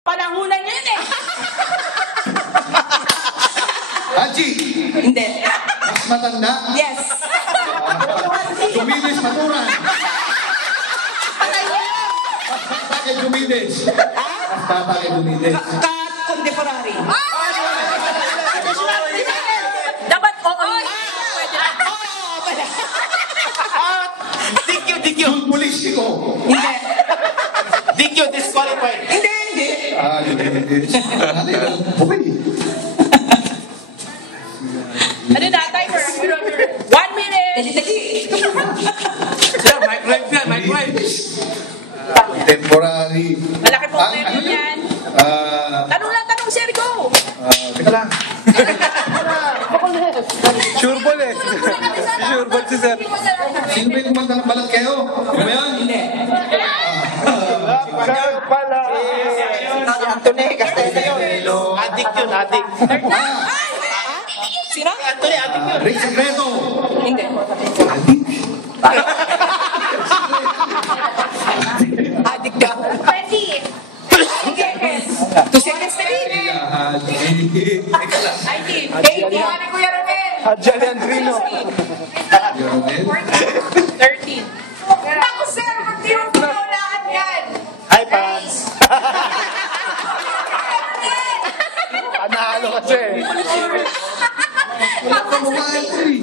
Panahunan niya yun eh. Haji, Hindi. mas matanda. Yes. Jumides Maturan. Mas bata kay Jumides. Mas bata kay Jumides. Contemporary. Dapat oo. DQ. Politiko. Hindi. DQ disqualified. Hindi. Jumides. Ano yun? Buhay. Ano na, timer? 1 minute. Dali. Yeah, microwave yan, microwave. Temporary. Malaki po ang meron yan. Tanong, sir, go. Teka lang. Sure ball eh. Sure ball si sir. Sino ba yung kumanta ng balat kayo? Ano ba yun? Hindi. Sir pala. Si Anthony Castello. Addict yun, addict. Sino? Anthony, addict yun. Rick Secreto. Hindi. Adik daw. 20. Sige. 2 seconds na rin. Teka lang. 80. Ano ko yan rin? Hadja Leandrino. 13. Ako, sir. Magtiro ko na ulaan yan. Hi, Pans. Panalo kasi. Wala pa mukha ito eh.